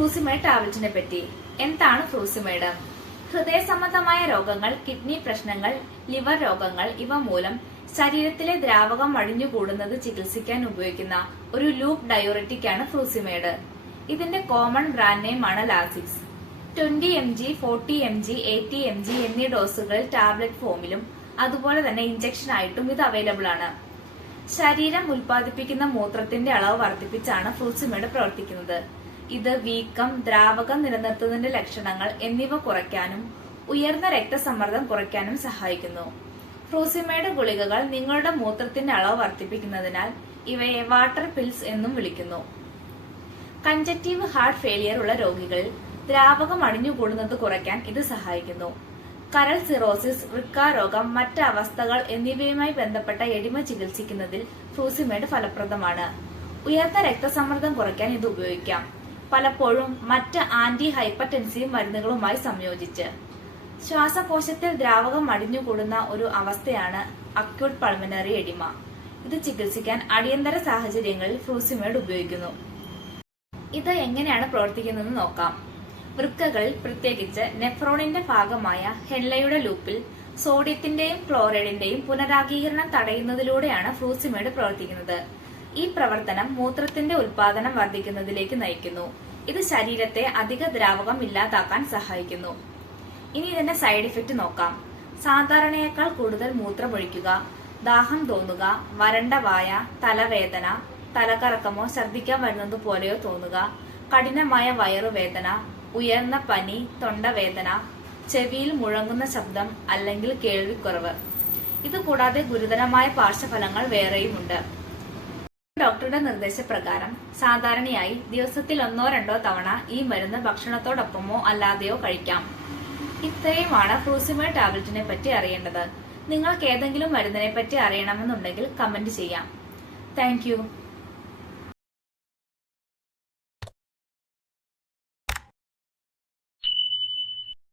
ഫ്രൂസിമൈഡ് ടാബ്ലറ്റിനെ പറ്റി. എന്താണ് ഫ്രൂസിമൈഡ്? ഹൃദയ സംബന്ധമായ രോഗങ്ങൾ, കിഡ്നി പ്രശ്നങ്ങൾ, ലിവർ രോഗങ്ങൾ ഇവ മൂലം ശരീരത്തിലെ ദ്രാവകം അടിഞ്ഞുകൂടുന്നത് ചികിത്സിക്കാൻ ഉപയോഗിക്കുന്ന ഒരു ലൂപ്പ് ഡയോററ്റിക് ആണ് ഫ്രൂസിമൈഡ്. ഇതിന്റെ കോമൺ ബ്രാൻഡ് നെയിം ആണ് ലാസിക്സ്. 20 mg, 40 mg, 80 mg എന്നീ ഡോസുകൾ ടാബ്ലറ്റ് ഫോമിലും അതുപോലെ തന്നെ ഇഞ്ചക്ഷൻ ആയിട്ടും ഇത് അവൈലബിൾ ആണ്. ശരീരം ഉൽപ്പാദിപ്പിക്കുന്ന മൂത്രത്തിന്റെ അളവ് വർദ്ധിപ്പിച്ചാണ് ഫ്രൂസിമൈഡ് പ്രവർത്തിക്കുന്നത്. ഇത് വീക്കം, ദ്രാവകം നിലനിർത്തുന്നതിന്റെ ലക്ഷണങ്ങൾ എന്നിവ കുറയ്ക്കാനും ഉയർന്ന രക്തസമ്മർദ്ദം കുറയ്ക്കാനും സഹായിക്കുന്നു. ഫ്രൂസിമൈഡ് ഗുളികകൾ നിങ്ങളുടെ മൂത്രത്തിന്റെ അളവ് വർദ്ധിപ്പിക്കുന്നതിനാൽ ഇവയെ വാട്ടർ പിൽസ് എന്നും വിളിക്കുന്നു. കൺജക്റ്റീവ് ഹാർട്ട് ഫെയിലിയർ ഉള്ള രോഗികളിൽ ദ്രാവകം അടിഞ്ഞുകൂടുന്നത് കുറയ്ക്കാൻ ഇത് സഹായിക്കുന്നു. കരൾ സിറോസിസ്, വൃക്കാരോഗം, മറ്റ് അവസ്ഥകൾ എന്നിവയുമായി ബന്ധപ്പെട്ട എഡിമ ചികിത്സിക്കുന്നതിൽ ഫ്രൂസിമൈഡ് ഫലപ്രദമാണ്. ഉയർന്ന രക്തസമ്മർദ്ദം കുറയ്ക്കാൻ ഇത് ഉപയോഗിക്കാം, പലപ്പോഴും മറ്റ് ആന്റി ഹൈപ്പർടെൻസീവ് മരുന്നുകളുമായി സംയോജിച്ച്. ശ്വാസകോശത്തിൽ ദ്രാവകം അടിഞ്ഞുകൂടുന്ന ഒരു അവസ്ഥയാണ് അക്യൂട്ട് പൾമനറി എഡിമ. ഇത് ചികിത്സിക്കാൻ അടിയന്തര സാഹചര്യങ്ങളിൽ ഫ്രൂസിമൈഡ് ഉപയോഗിക്കുന്നു. ഇത് എങ്ങനെയാണ് പ്രവർത്തിക്കുന്നതെന്ന് നോക്കാം. വൃക്കകളിൽ, പ്രത്യേകിച്ച് നെഫ്രോണിന്റെ ഭാഗമായ ഹെൻലയുടെ ലൂപ്പിൽ സോഡിയത്തിന്റെയും ക്ലോറൈഡിന്റെയും പുനരാഗീകരണം തടയുന്നതിലൂടെയാണ് ഫ്രൂസിമൈഡ് പ്രവർത്തിക്കുന്നത്. ഈ പ്രവർത്തനം മൂത്രത്തിന്റെ ഉൽപാദനം വർദ്ധിക്കുന്നതിലേക്ക് നയിക്കുന്നു. ഇത് ശരീരത്തെ അധിക ദ്രാവകം ഇല്ലാതാക്കാൻ സഹായിക്കുന്നു. ഇനി ഇതിന്റെ സൈഡ് ഇഫക്റ്റ് നോക്കാം. സാധാരണയേക്കാൾ കൂടുതൽ മൂത്രമൊഴിക്കുക, ദാഹം തോന്നുക, വരണ്ട വായ, തലവേദന, തലകറക്കമോ ഛർദ്ദിക്കാൻ വരുന്നത് പോലെയോ തോന്നുക, കഠിനമായ വയറുവേദന, ഉയർന്ന പനി, തൊണ്ടവേദന, ചെവിയിൽ മുഴങ്ങുന്ന ശബ്ദം അല്ലെങ്കിൽ കേൾവിക്കുറവ്. ഇതുകൂടാതെ ഗുരുതരമായ പാർശ്വഫലങ്ങൾ വേറെയുമുണ്ട്. ഡോക്ടറുടെ നിർദ്ദേശപ്രകാരം സാധാരണയായി ദിവസത്തിൽ 1-2 തവണ ഈ മരുന്ന് ഭക്ഷണത്തോടൊപ്പമോ അല്ലാതെയോ കഴിക്കാം. ഇത്രയുമാണ് ഫ്രൂസിമൈഡ് ടാബ്ലറ്റിനെ പറ്റി അറിയേണ്ടത്. നിങ്ങൾക്ക് ഏതെങ്കിലും മരുന്നിനെ പറ്റി അറിയണമെന്നുണ്ടെങ്കിൽ കമന്റ് ചെയ്യാം. Thank you.